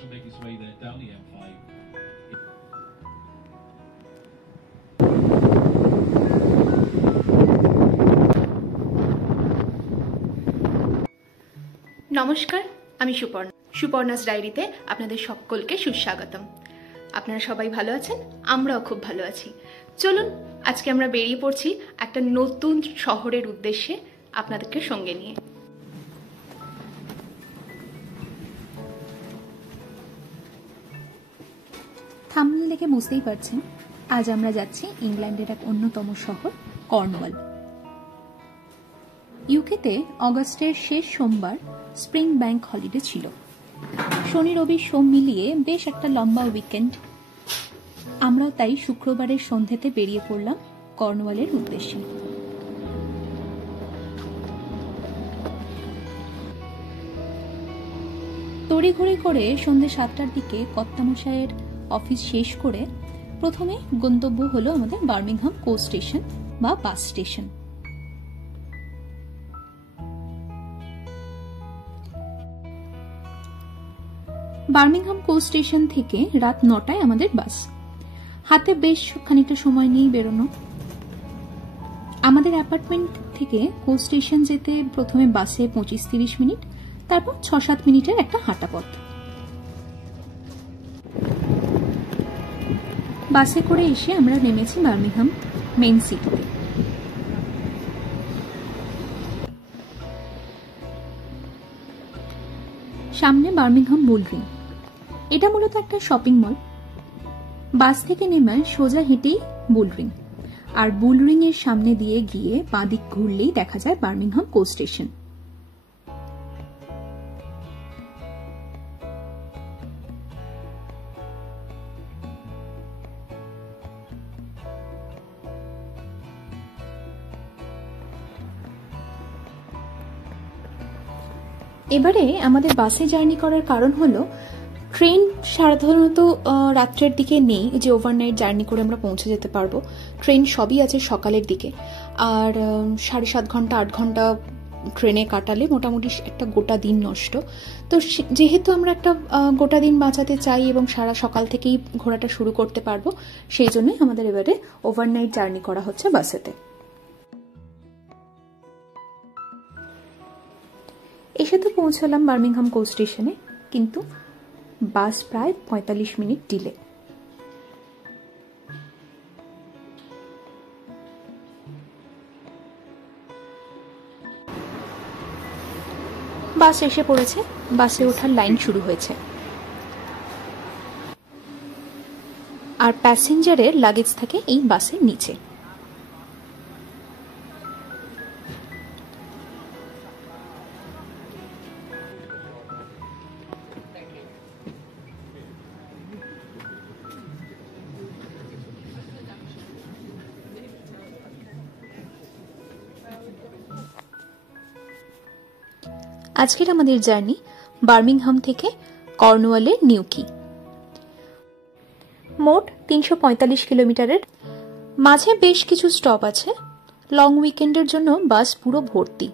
trucks will make its way there down the M5. নমস্কার, আমি সুপর্ণাস ডায়েরিতে আপনাদের সকলকে সুস্বাগতম। আপনারা সবাই ভালো আছেন? আমরাও খুব ভালো আছি। চলুন আজকে আমরা বেরিয়ে পড়ছি একটা নতুন শহরের উদ্দেশ্যে আপনাদেরকে সঙ্গে নিয়ে। থাম্বনেল দেখে বুঝতেই পারছেন, আজ আমরা যাচ্ছি ইংল্যান্ডের এক অন্যতম শহর কর্নওয়াল। ইউকেতে অগাস্টের শেষ সোমবার স্প্রিং ব্যাংক হলিডে ছিল। শনি রবি সোম মিলিয়ে বেশ একটা লম্বা উইকেন্ড। আমরাও তাই শুক্রবারের সন্ধ্যেতে বেরিয়ে পড়লাম কর্নওয়ালের উদ্দেশ্যে। তড়িঘড়ি করে সন্ধ্যে 7টার দিকে কর্তামশাইয়ের অফিস শেষ করে প্রথমে গন্তব্য হলো আমাদের বার্মিংহাম কোস্ট স্টেশন বা bus station. Birmingham coast station থেকে রাত 9টায় আমাদের বাস। হাতে বেশ খানিকটা সময় নিয়েই বেরোনো। আমাদের অ্যাপার্টমেন্ট থেকে কোস্ট স্টেশন যেতে প্রথমে বাসে 25-30 মিনিট, তারপর 6-7 মিনিটের একটা হাঁটা পথ। বাসে করে এসে আমরা নেমেছি বার্মিংহাম মেইন সিটিতে। সামনে বার্মিংহাম বুলরিং। এটা মূলত একটা শপিং মল। বাস থেকে নেমে সোজা হেঁটেই বুলরিং, আর বুলরিং এর সামনে দিয়ে গিয়ে বাঁদিক ঘুরলেই দেখা যায় বার্মিংহাম কোস্ট স্টেশন। এবারে আমাদের বাসে জার্নি করার কারণ হলো, ট্রেন সাধারণত রাত্রের দিকে নেই যে ওভারনাইট জার্নি করে আমরা পৌঁছে যেতে পারবো। ট্রেন সবই আছে সকালের দিকে, আর 7.5 ঘন্টা 8 ঘন্টা ট্রেনে কাটালে মোটামুটি একটা গোটা দিন নষ্ট। তো যেহেতু আমরা একটা গোটা দিন বাঁচাতে চাই এবং সারা সকাল থেকেই ঘোরাটা শুরু করতে পারবো, সেই জন্যই আমাদের এবারে ওভারনাইট জার্নি করা হচ্ছে বাসেতে। এসে তো পৌঁছলাম বার্মিংহাম কোস্ট স্টেশনে, কিন্তু বাস প্রায় 45 মিনিট ডিলে। বাস এসে পড়েছে, বাসে ওঠার লাইন শুরু হয়েছে, আর প্যাসেঞ্জারের লাগেজ থাকে এই বাসের নিচে। আজকের আমাদের জার্নি বার্মিংহাম থেকে কর্নওয়ালের নিউকি। মোট 345 কিলোমিটারের। মাঝে বেশ কিছু স্টপ আছে। লং উইকেন্ডের জন্য বাস পুরো ভর্তি।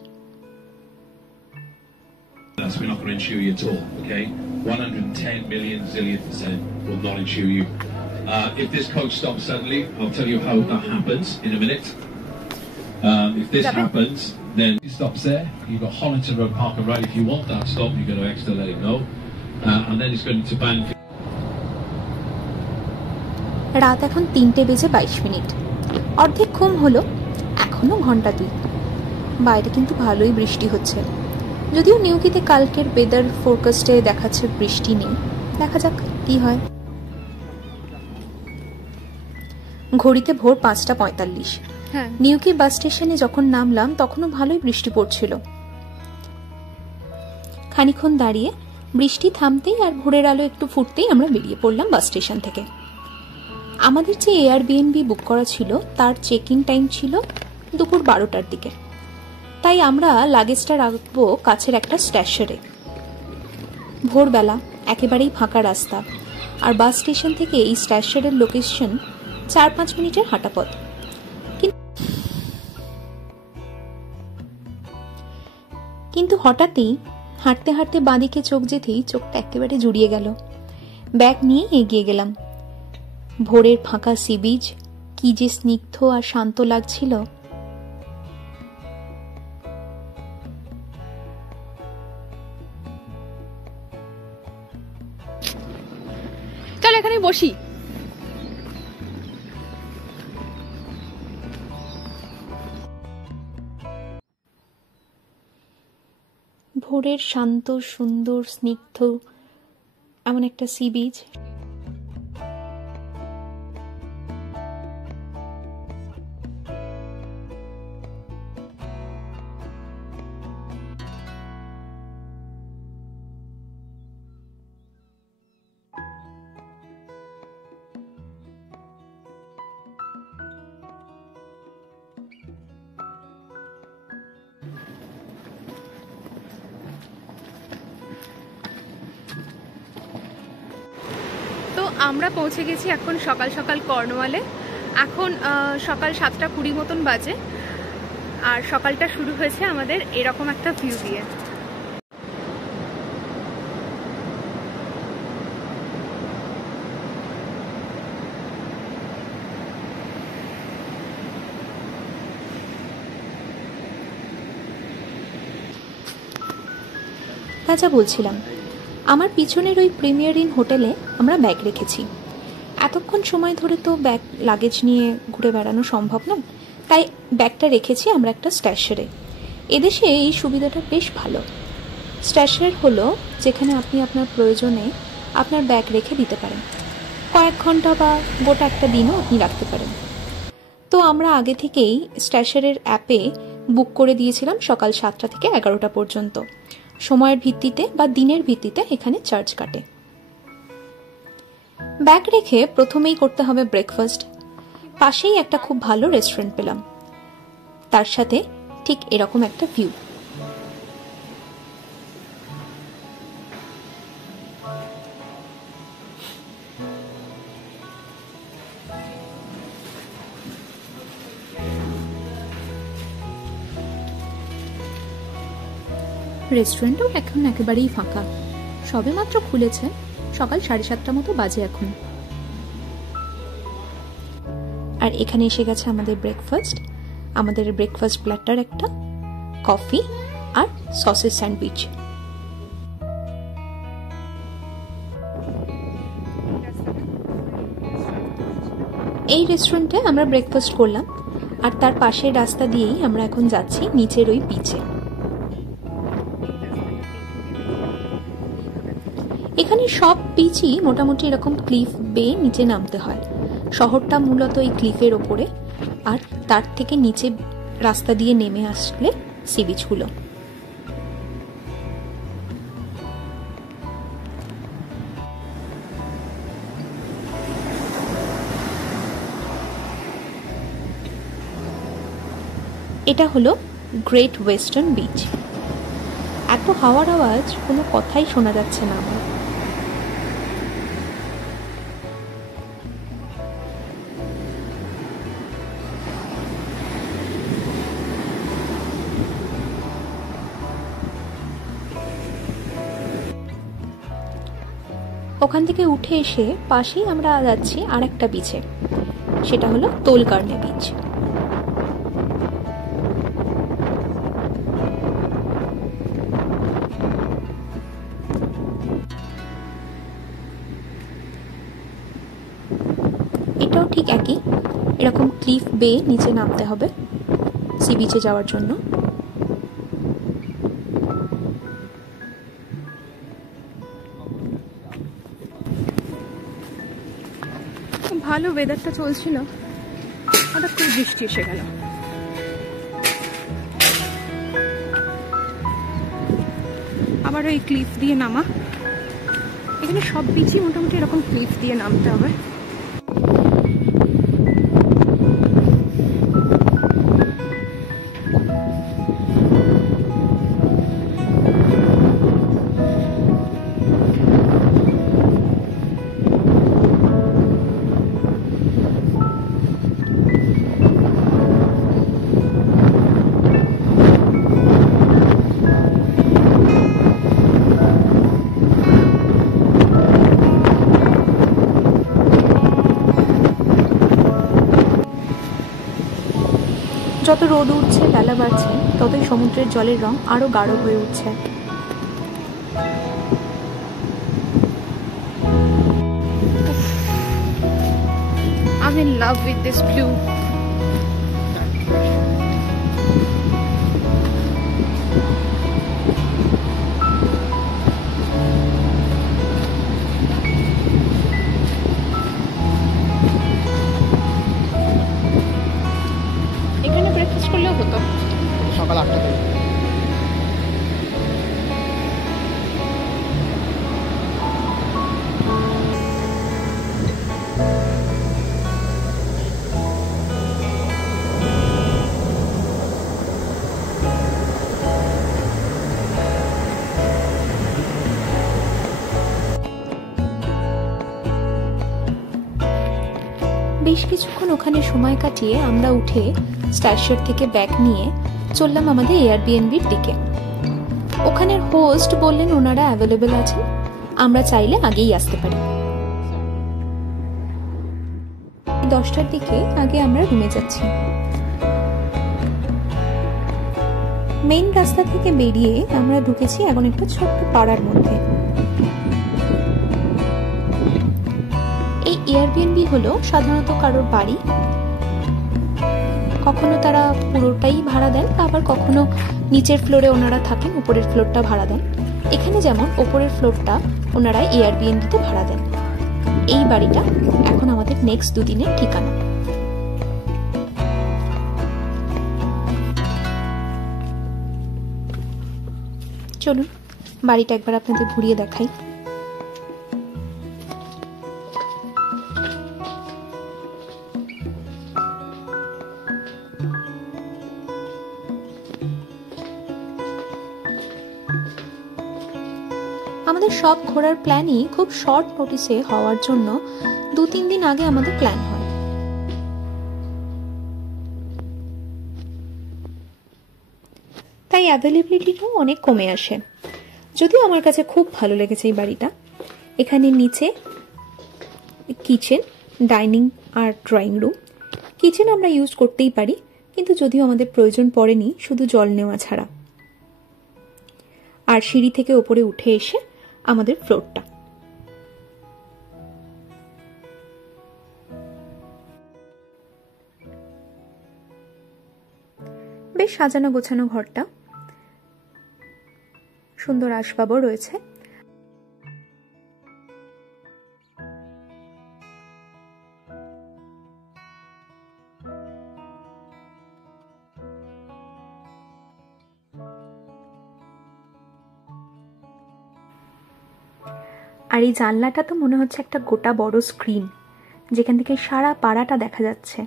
We're not going to insure you at all, okay? 110 million zillion percent will not insure you. If this coach stops suddenly, I'll tell you how that happens in a minute. If this happens, then it stops there. You've got Hollington Road Park and Ride. If you want that stop, you've got to extra let it go. And then it's going to bank. রাত এখন 3:22। অর্ধেক ঘুম হলো, এখনো ঘন্টা 2। বাইরে কিন্তু ভালোই বৃষ্টি হচ্ছে, যদিও নিউকিতে কালকের ওয়েদার ফোরকাস্টে দেখাচ্ছে বৃষ্টি নেই। দেখা যাক কি হয়। ঘড়িতে ভোর 5:45। নিউকি বাস স্টেশনে যখন নামলাম তখনও ভালোই বৃষ্টি পড়ছিল। খানিকক্ষণ দাঁড়িয়ে বৃষ্টি থামতেই আর ভোরের আলো একটু ফুটতেই আমরা বেরিয়ে পড়লাম বাস স্টেশন থেকে। আমাদের যে এয়ারবিএনবি বুক করা ছিল তার চেক ইন টাইম ছিল দুপুর 12টার দিকে, তাই আমরা লাগেজটা রাখবো কাছের একটা স্ট্যাশনে। ভোরবেলা, একেবারেই ফাঁকা রাস্তা, আর বাস স্টেশন থেকে এই স্ট্যাশনের লোকেশন 4-5 মিনিটের হাঁটা পথ। কিন্তু হঠাৎই হাঁটতে হাঁটতে বাঁদিকে চোখ যেতেই চোখটা একেবারে জুড়িয়ে গেল। ব্যাগ নিয়ে এগিয়ে গেলাম। ভোরের ফাঁকা সি বিচ কি যে স্নিগ্ধ আর শান্ত লাগছিল। চল এখানে বসি। ভোরের শান্ত সুন্দর স্নিগ্ধ এমন একটা সি বিচ। আমরা পৌঁছে গেছি এখন সকাল সকাল কর্নওয়ালে। এখন সকাল 7:20 মতন বাজে, আর সকালটা শুরু হয়েছে আমাদের এরকম একটা ভিউ দিয়ে। যা বলছিলাম, আমার পিছনের ওই প্রিমিয়ার ইন হোটেলে আমরা ব্যাগ রেখেছি। এতক্ষণ সময় ধরে তো ব্যাগ লাগেজ নিয়ে ঘুরে বেড়ানো সম্ভব নয়, তাই ব্যাগটা রেখেছি আমরা একটা স্ট্যাশারে। এদেশে এই সুবিধাটা বেশ ভালো। স্ট্যাশার হলো যেখানে আপনি আপনার প্রয়োজনে আপনার ব্যাগ রেখে দিতে পারেন, কয়েক ঘন্টা বা গোটা একটা দিনও আপনি রাখতে পারেন। তো আমরা আগে থেকেই স্ট্যাশারের অ্যাপে বুক করে দিয়েছিলাম সকাল 7টা থেকে 11টা পর্যন্ত। সময়ের ভিত্তিতে বা দিনের ভিত্তিতে এখানে চার্জ কাটে। ব্যাগ রেখে প্রথমেই করতে হবে ব্রেকফাস্ট। পাশেই একটা খুব ভালো রেস্টুরেন্ট পেলাম, তার সাথে ঠিক এরকম একটা ভিউ। রেস্টুরেন্টও এখন একেবারেই ফাঁকা, সবে মাত্র খুলেছে, সকাল 7:30 মতো বাজে এখন। আর এখানে এসে গেছে আমাদের ব্রেকফাস্ট। আমাদের ব্রেকফাস্ট প্ল্যাটার একটা, কফি আর সসেজ স্যান্ডউইচ। এই রেস্টুরেন্টে আমরা ব্রেকফাস্ট করলাম, আর তার পাশের রাস্তা দিয়েই আমরা এখন যাচ্ছি নিচের ওই বিচে। এখানে সব বিচই মোটামুটি এরকম ক্লিফ বেয়ে নিচে নামতে হয়। শহরটা মূলত এই ক্লিফের ওপরে, আর তার থেকে নিচে রাস্তা দিয়ে নেমে আসলে সি বিচগুলো। এটা হলো গ্রেট ওয়েস্টার্ন বিচ। এত হাওয়ার আওয়াজ কোনো কথাই শোনা যাচ্ছে না আমার। ওখান থেকে উঠে এসে পাশেই আমরা যাচ্ছি আর একটা বিচে, সেটা হলো তোলকার্নে বিচ। এটাও ঠিক একই, এরকম ক্লিফ বেয়ে নিচে নামতে হবে সি বিচে যাওয়ার জন্য। ভালো ওয়েদারটা চলছিল, হঠাৎ করে বৃষ্টি এসে গেল। আবার ওই ক্লিফ দিয়ে নামা। এখানে সব বিচই মোটামুটি এরকম ক্লিফ দিয়ে নামতে হবে। যত রোদ উঠছে, বেলা বাড়ছে, ততই সমুদ্রের জলের রং আরো গাঢ় হয়ে উঠছে। I'm in love with this blue. এখানে ব্রেকফাস্ট করলেও হতো। সকাল 8টা থেকে। বেশ কিছুক্ষণ ওখানে সময় কাটিয়ে আমরা উঠে স্টারশিপ থেকে ব্যাগ নিয়ে চললাম আমাদের এয়ারবিএনবির দিকে। ওখানের হোস্ট বললেন ওনারা অ্যাভেলেবেল আছেন, আমরা চাইলে আগেই আসতে পারি। 10টার দিকে আগে আমরা রুমে যাচ্ছি। মেইন রাস্তা থেকে বেরিয়ে আমরা ঢুকেছি এখন একটা ছোট্ট পাড়ার মধ্যে। এই এয়ারবিএনবি হলো সাধারণত কারোর বাড়ি, কখনো তারা পুরোটাই ভাড়া দেন, আবার কখনো নিচের ফ্লোরে ওনারা থাকেন, উপরের ফ্লোরটা ভাড়া দেন। এখানে যেমন উপরের ফ্লোরটা ওনারা এয়ারবিএনবিতে ভাড়া দেন। এই বাড়িটা এখন আমাদের নেক্সট 2 দিনের ঠিকানা। চলুন বাড়িটা একবার আপনাদের ঘুরিয়ে দেখাই। আমাদের সব ঘোরার প্ল্যানই খুব শর্ট নোটিসে হওয়ার জন্য 2-3 দিন আগে আমাদের প্ল্যান হয়। তাই অ্যাভেলেবিলিটিটাও অনেক কমে আসে। যদিও আমার কাছে খুব ভালো লেগেছে এই বাড়িটা। এখানে নিচে কিচেন, ডাইনিং আর ড্রয়িং রুম। কিচেন আমরা ইউজ করতেই পারি, কিন্তু যদিও আমাদের প্রয়োজন পড়েনি, শুধু জল নেওয়া ছাড়া। আর সিঁড়ি থেকে ওপরে উঠে এসে আমাদের ফ্লোরটা। বেশ সাজানো গোছানো ঘরটা, সুন্দর আসবাবও রয়েছে। আর এই জানলাটা তো মনে হচ্ছে একটা গোটা বড় স্ক্রিন, যেখান থেকে সারা পাড়াটা দেখা যাচ্ছে।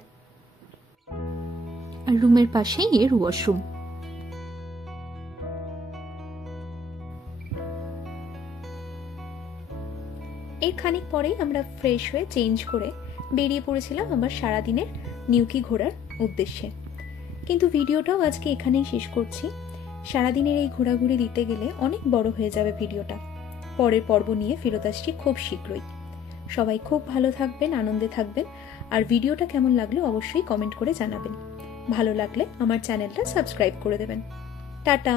আর রুমের পাশেই এর ওয়াশরুম। এর খানিক পরেই আমরা ফ্রেশ হয়ে চেঞ্জ করে বেরিয়ে পড়েছিলাম আমার সারাদিনের নিউকি ঘোরার উদ্দেশ্যে। কিন্তু ভিডিওটাও আজকে এখানেই শেষ করছি। সারাদিনের এই ঘোরাঘুরি দিতে গেলে অনেক বড় হয়ে যাবে ভিডিওটা। পরের পর্ব নিয়ে ফেরত আসছি খুব শীঘ্রই। সবাই খুব ভালো থাকবেন, আনন্দে থাকবেন। আর ভিডিওটা কেমন লাগলো অবশ্যই কমেন্ট করে জানাবেন। ভালো লাগলে আমার চ্যানেলটা সাবস্ক্রাইব করে দেবেন। টাটা।